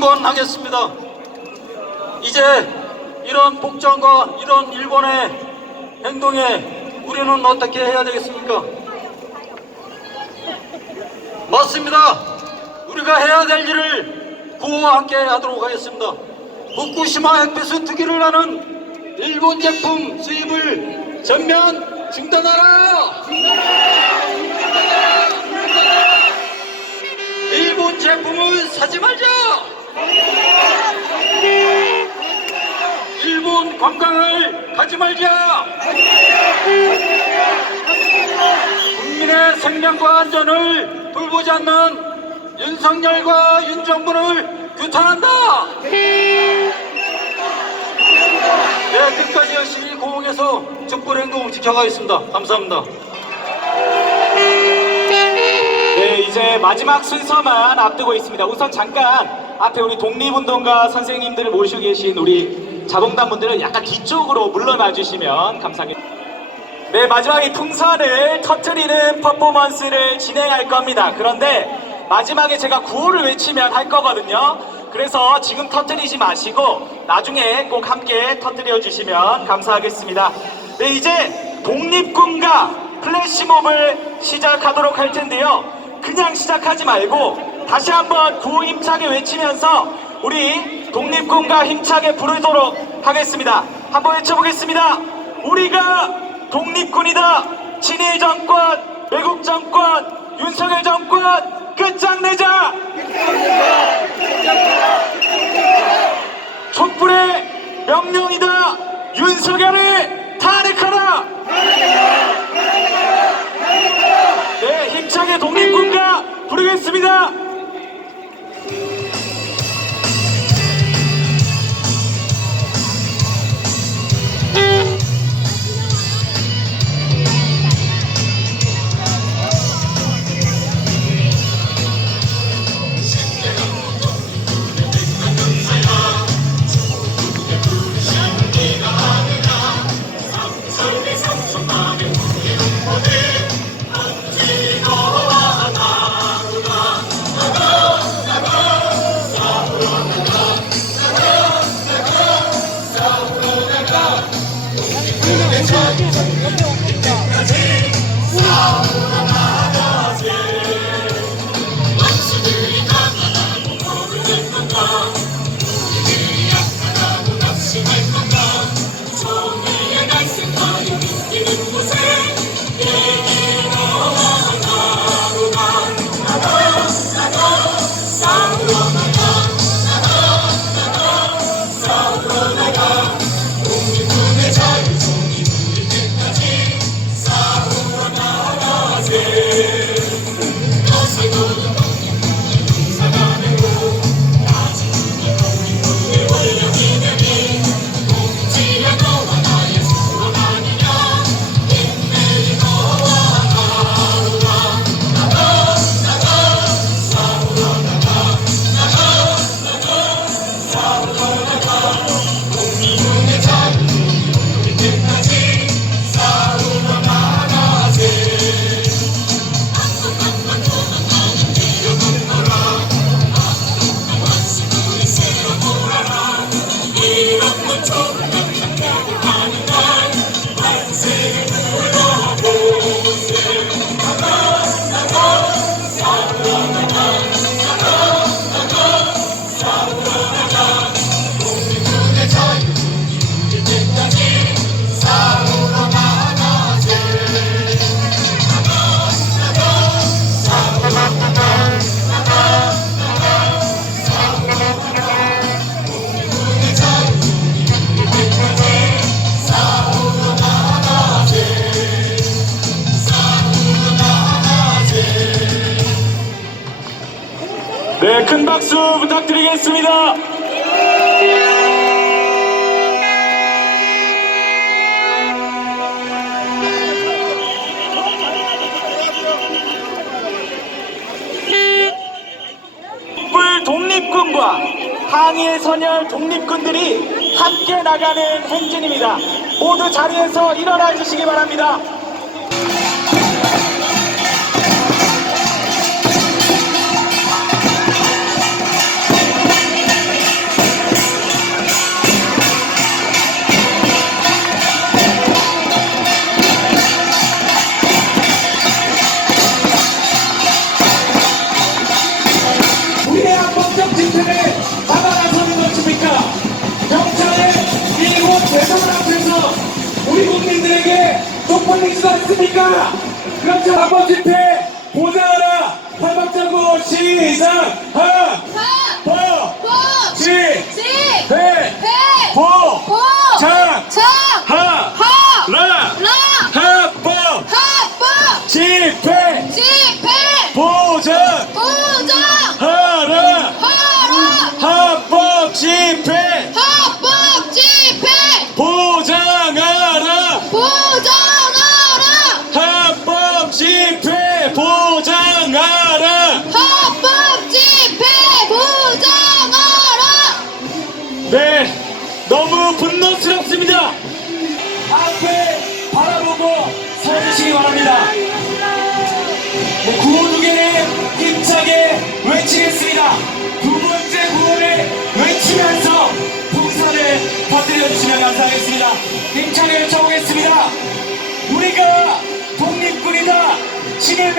한번 하겠습니다. 이제 이런 복장과 이런 일본의 행동에 우리는 어떻게 해야 되겠습니까? 맞습니다. 우리가 해야 될 일을 구호와 함께 하도록 하겠습니다. 후쿠시마 핵폐수 투기를 하는 일본 제품 수입을 전면 중단하라! 일본 제품은 사지 말자! 관광을 가지 말자! 국민의 생명과 안전을 돌보지 않는 윤석열과 윤정부를 규탄한다! 네, 끝까지 열심히 공항에서 촛불 행동 지켜가겠습니다. 감사합니다. 네, 이제 마지막 순서만 앞두고 있습니다. 우선 잠깐 앞에 우리 독립운동가 선생님들을 모시고 계신 우리 자봉단 분들은 약간 뒤쪽으로 물러나 주시면 감사하겠습니다. 네, 마지막에 풍선을 터트리는 퍼포먼스를 진행할 겁니다. 그런데 마지막에 제가 구호를 외치면 할 거거든요. 그래서 지금 터트리지 마시고 나중에 꼭 함께 터트려 주시면 감사하겠습니다. 네, 이제 독립군가 플래시몹을 시작하도록 할 텐데요. 그냥 시작하지 말고 다시 한번 구호 힘차게 외치면서 우리 독립군가 힘차게 부르도록 하겠습니다. 한번 외쳐보겠습니다. 우리가 독립군이다. 친일 정권, 외국 정권, 윤석열 정권 끝장내자. 촛불의 명령이다. 윤석열을 탄핵하라. 네, 힘차게 독립군가 부르겠습니다. Lord. 네, 큰 박수 부탁드리겠습니다. 촛불 독립군과 항일 선열 독립군들이 함께 나가는 행진입니다. 모두 자리에서 일어나 주시기 바랍니다. 시작! 하! 더! 시! 배! 보! 장! 하! 라! 합법! 집회! 보장! 하라! 합법 집회! 보장하라! 합법 집회! 보장하라! 외치겠습니다. 두 번째 구호를 외치면서 풍선을 퍼뜨려 주시면 감사하겠습니다. 힘차게 외쳐보겠습니다. 우리가 독립군이다. 지금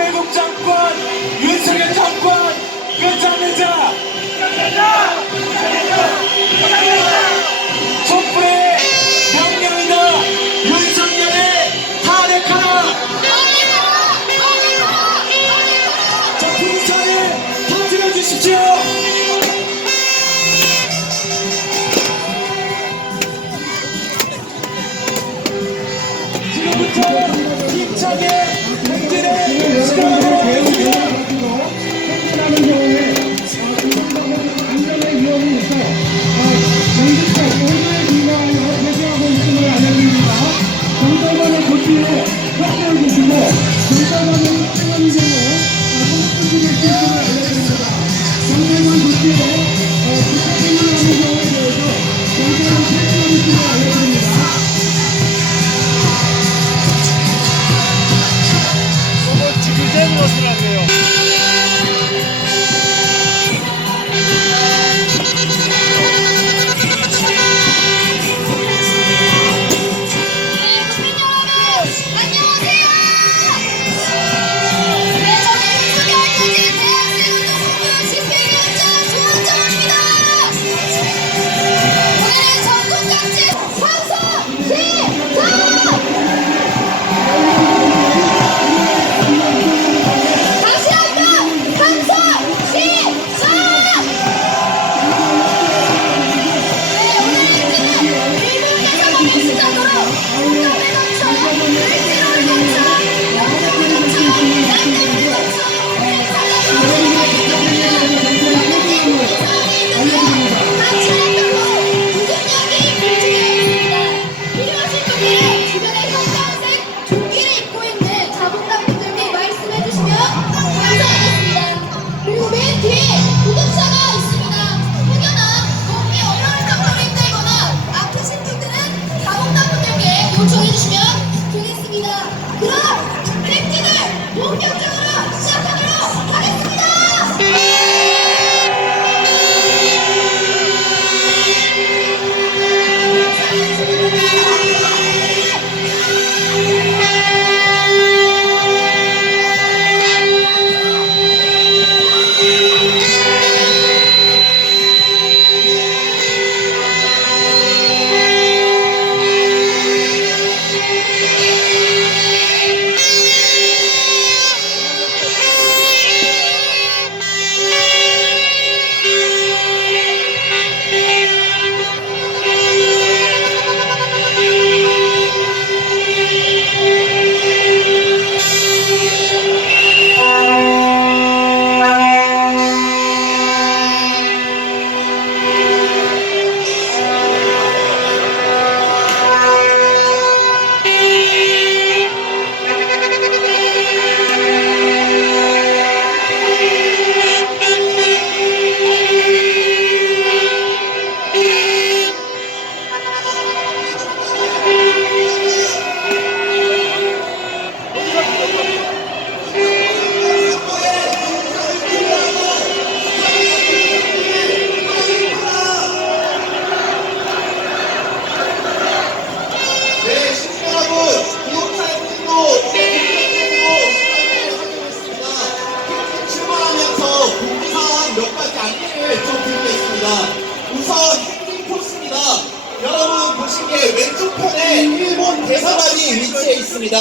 일본에 있습니다.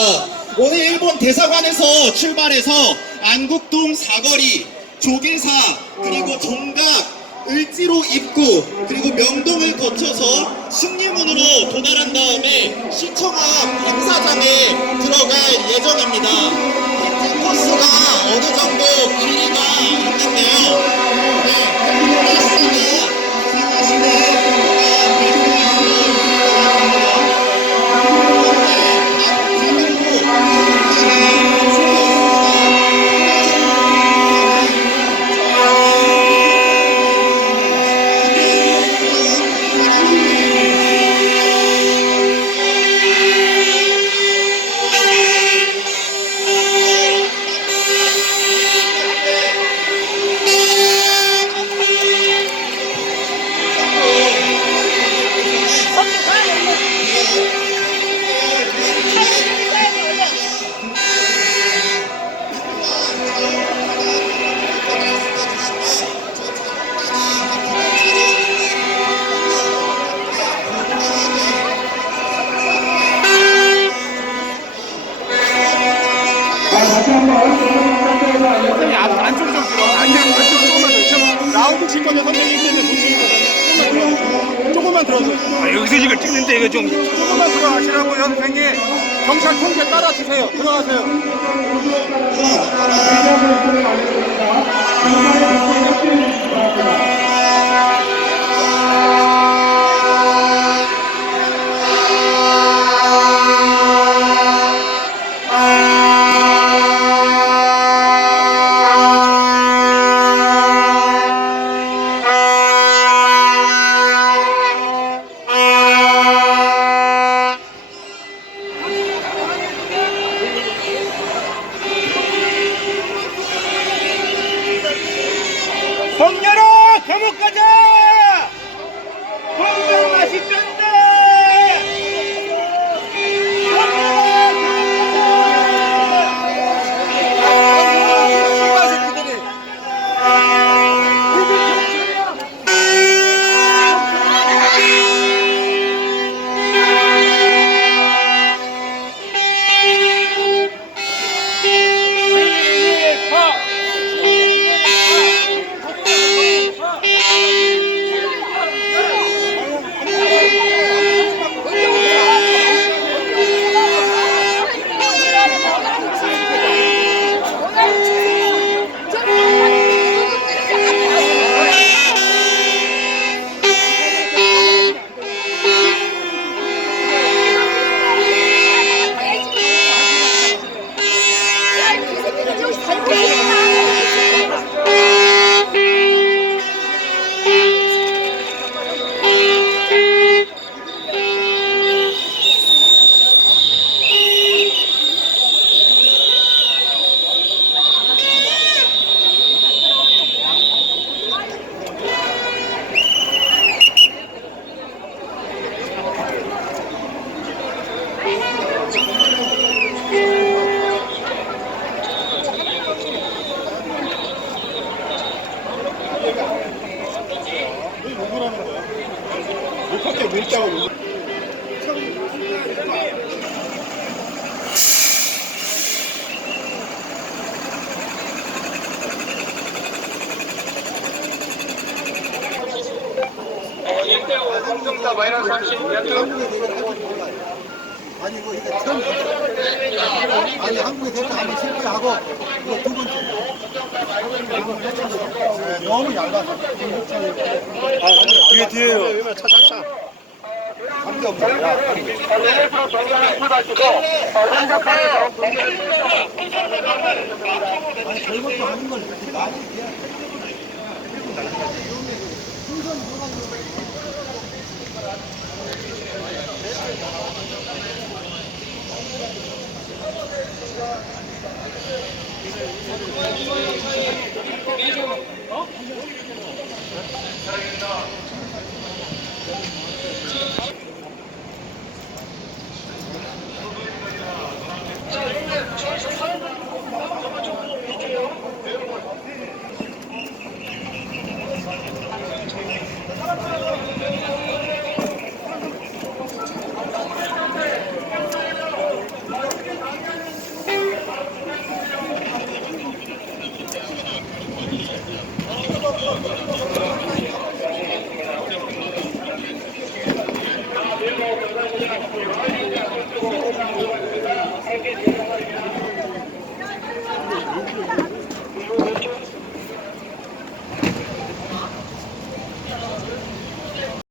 오늘 일본 대사관에서 출발해서 안국동 사거리, 조계사, 그리고 종각, 을지로 입구, 그리고 명동을 거쳐서 승리문으로 도달한 다음에 시청 앞 행사장에 들어갈 예정입니다. 이 코스가 어느 정도 길이가 있는데요. 네, 코스가 생하시는 들어가시라고요, 선생님. 경찰 통제 따라주세요. 들어가세요. 아니 이거 이거 처음 아니 한국에 대표 한번 실패하고 이거 두 번째 네, 너무 얇아서 뒤에 뒤에요 관계 없는 거야 아니 별것도 아닌 걸 많이 이